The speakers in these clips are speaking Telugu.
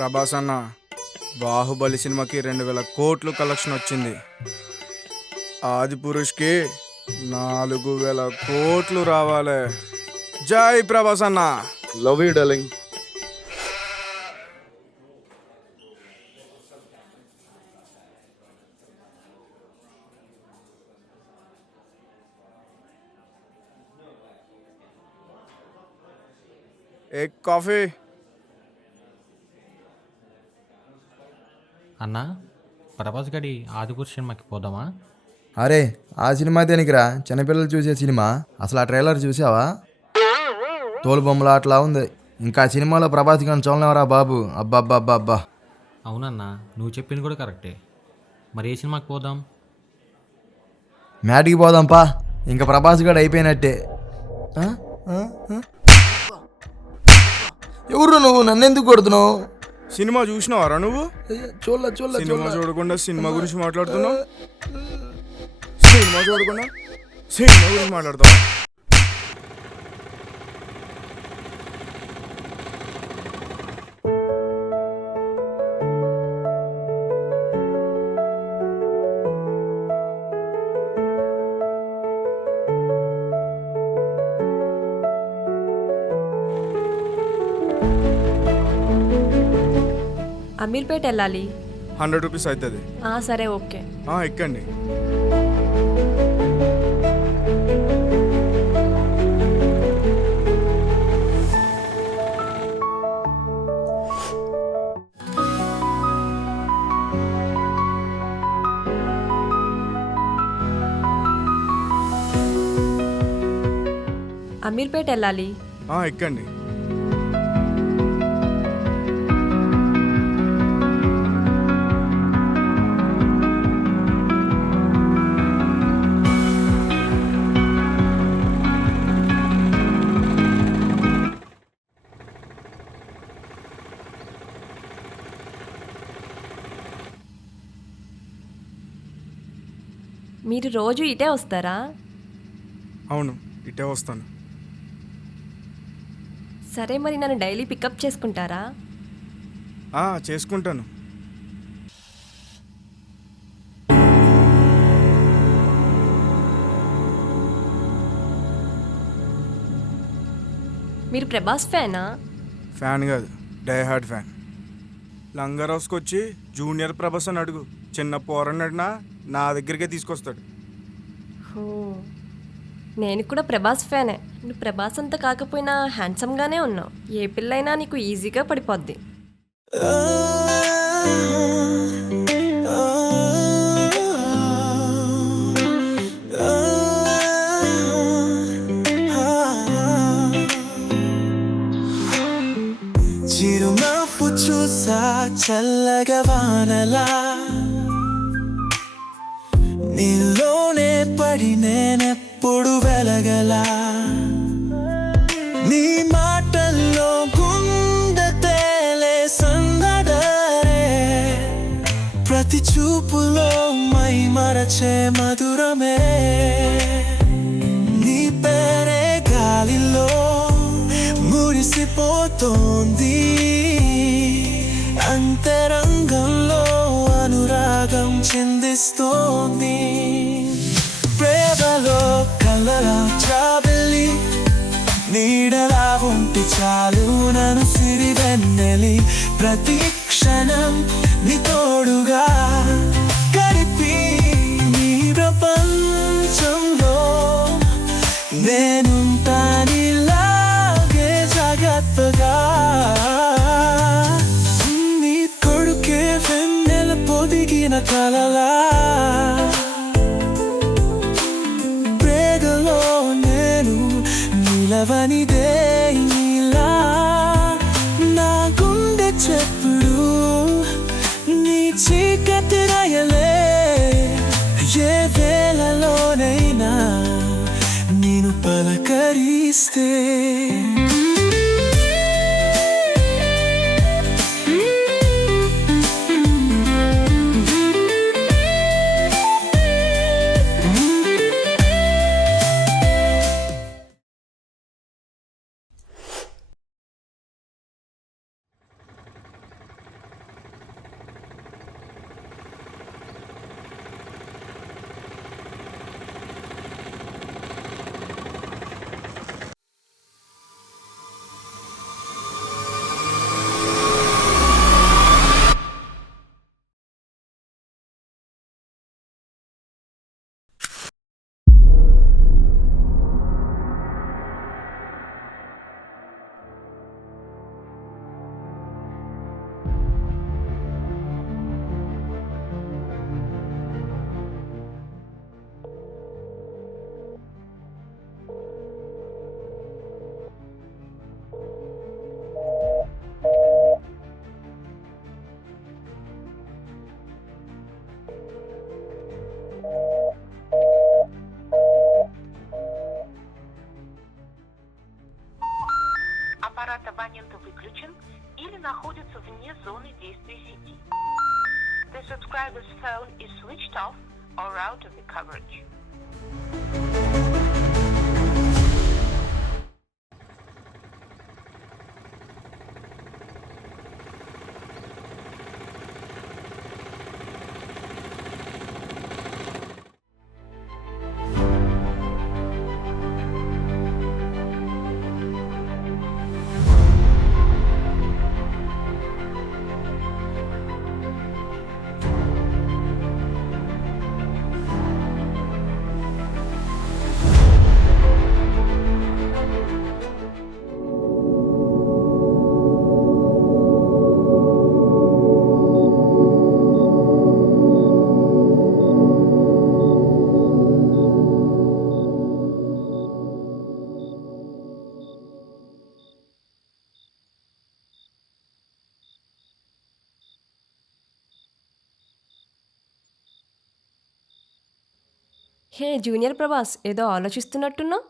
ప్రభాస్ అన్న బాహుబలి సినిమాకి 2,000 కోట్లు కలెక్షన్ వచ్చింది. ఆది పురుష్కి 4,000 కోట్లు రావాలి. జై ప్రభాస్ అన్న. Love you darling. एक కాఫీ. అన్నా ప్రభాస్ గడి ఆదిపురుష్ సినిమాకి పోదామా? అరే ఆ సినిమా దేనికిరా, చిన్నపిల్లలు చూసే సినిమా. అసలు ఆ ట్రైలర్ చూసావా? తోలుబొమ్మలా అట్లా ఉంది. ఇంకా ఆ సినిమాలో ప్రభాస్ గారిని చూడలేవరా బాబు. అబ్బా. అవునన్నా, నువ్వు చెప్పింది కూడా కరెక్టే. మరి ఏ సినిమాకి పోదాం? మ్యాట్కి పోదాంపా. ఇంకా ప్రభాస్ గడు అయిపోయినట్టే. ఆ? ఆ? ఆ? ఎవరు నువ్వు? నన్నెందుకు కొడుతున్నావు? సినిమా చూసినావారా నువ్వు? చూడలే. సినిమా చూడకుండా సినిమా గురించి మాట్లాడుతున్నావు. సినిమా చూడకుండా సినిమా గురించి మాట్లాడతావు. అమీర్పేట వెళ్ళాలి. 100 రూపీస్ అవుతుంది. సరే ఓకే. ఎక్కండి. అమీర్పేట వెళ్ళాలి. ఎక్కండి. మీరు రోజు ఇటే వస్తారా? అవును, ఇటే వస్తాను. సరే, మరి నన్ను డైలీ పికప్ చేసుకుంటారా? చేసుకుంటాను. మీరు ప్రభాస్ ఫ్యానా? ఫ్యాన్ కాదు, డై హార్డ్ ఫ్యాన్. లంగర్ హౌస్కి వచ్చి జూనియర్ ప్రభాస్ అని అడుగు. చిన్న పోరన్నడినా నా దగ్గరికే తీసుకొస్తాడు. హో, నేను కూడా ప్రభాస్ ఫ్యానే. నువ్వు ప్రభాస్ అంతా కాకపోయినా హ్యాండ్సమ్గానే ఉన్నావు. ఏ పిల్లైనా నీకు ఈజీగా పడిపోద్ది. చిరునవ్వు చూసా చల్లగా వానలా, నీలోనే పడి నేనెప్పుడు వెలగలా. నీ మాటల్లో గుండె తేలే సందడరే, ప్రతి చూపులో మై మరచే మధురమే. నీ పేరే గాలిలో మురిసిపోతోంది, అంతరంగంలో అనురాగం చిందిస్తోంది. ప్రేమలో కలరా చాబెల్లి, నీడలా ఉంటే చాలు నన్ను సిరివెన్నెలి. ప్రతి క్షణం నీ తోడుగా గడిపి, నీ ప్రపంచంలో నేనుంటానిలాగే జాగ్రత్తగా. నీ కొడుకే వెన్నెల పొదిగిన కలలా, ప్రేగలో నేను నిలవనిదే ఇలా. నా గుండె చెప్పుడు నీ చీకటి రాయలే, ఏ వేళలోనైనా నేను పలకరిస్తే. абонента выключен или находится вне зоны действия сети. The subscriber's phone is switched off or out of the coverage. Hey junior Prabhas, ఏదో ఆలోచిస్తున్నట్టున్నావు.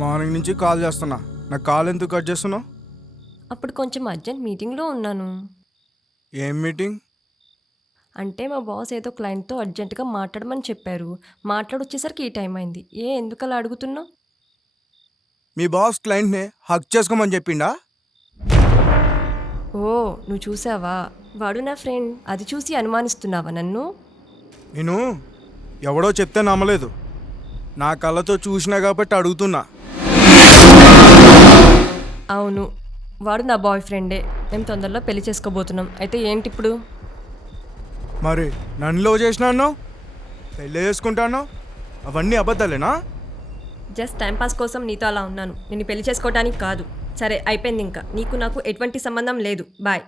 మార్నింగ్ నుంచి కాల్ చేస్తున్నా, నా కాల్ ఎందుకు కట్ చేస్తున్నావు? అప్పుడు కొంచెం అర్జెంట్ మీటింగ్లో ఉన్నాను. ఏం మీటింగ్? అంటే మా బాస్ ఏదో క్లయింట్తో అర్జెంటుగా మాట్లాడమని చెప్పారు. మాట్లాడొచ్చేసరికి ఈ టైం అయింది. ఎందుకు అలా అడుగుతున్నావు? మీ బాస్ క్లయింట్ని హక్ చేసుకోమని చెప్పిండా? ఓ, నువ్వు చూసావా? వాడు నా ఫ్రెండ్. అది చూసి అనుమానిస్తున్నావా నన్ను? నేను ఎవడో చెప్తే నమ్మలేదు, నా కళ్ళతో చూసినా కాబట్టి అడుగుతున్నా. అవును, వాడు నా బాయ్ ఫ్రెండే. మేము తొందరలో పెళ్లి చేసుకోబోతున్నాం. అయితే ఏంటి ఇప్పుడు? మరి నన్ను లవ్ చేసినా అన్నావు, పెళ్ళి చేసుకుంటాను, అవన్నీ అబద్ధాలేనా? జస్ట్ టైంపాస్ కోసం నీతో అలా ఉన్నాను. నేను పెళ్లి చేసుకోవడానికి కాదు. సరే, అయిపోయింది. ఇంకా నీకు నాకు ఎటువంటి సంబంధం లేదు. బాయ్.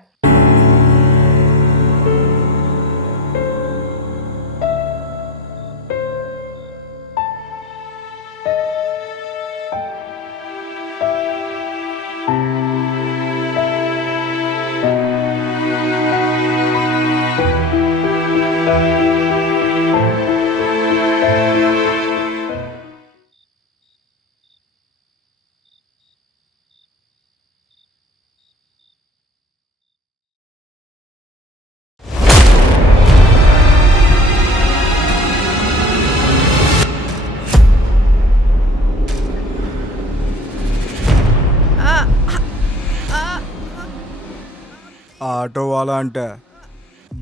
ఆటో వాళ్ళ అంటే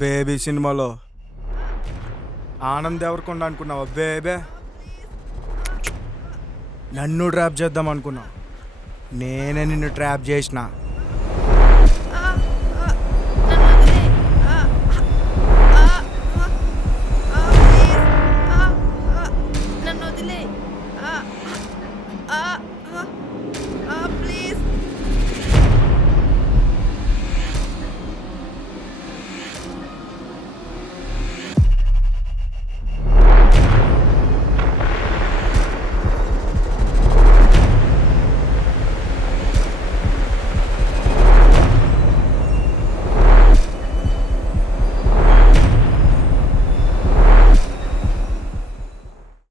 బేబీ సినిమాలో ఆనంద్ ఎవరికొండ అనుకున్నావా బేబే? నన్ను ట్రాప్ చేద్దాం అనుకున్నావు, నేనే నిన్ను ట్రాప్ చేసిన.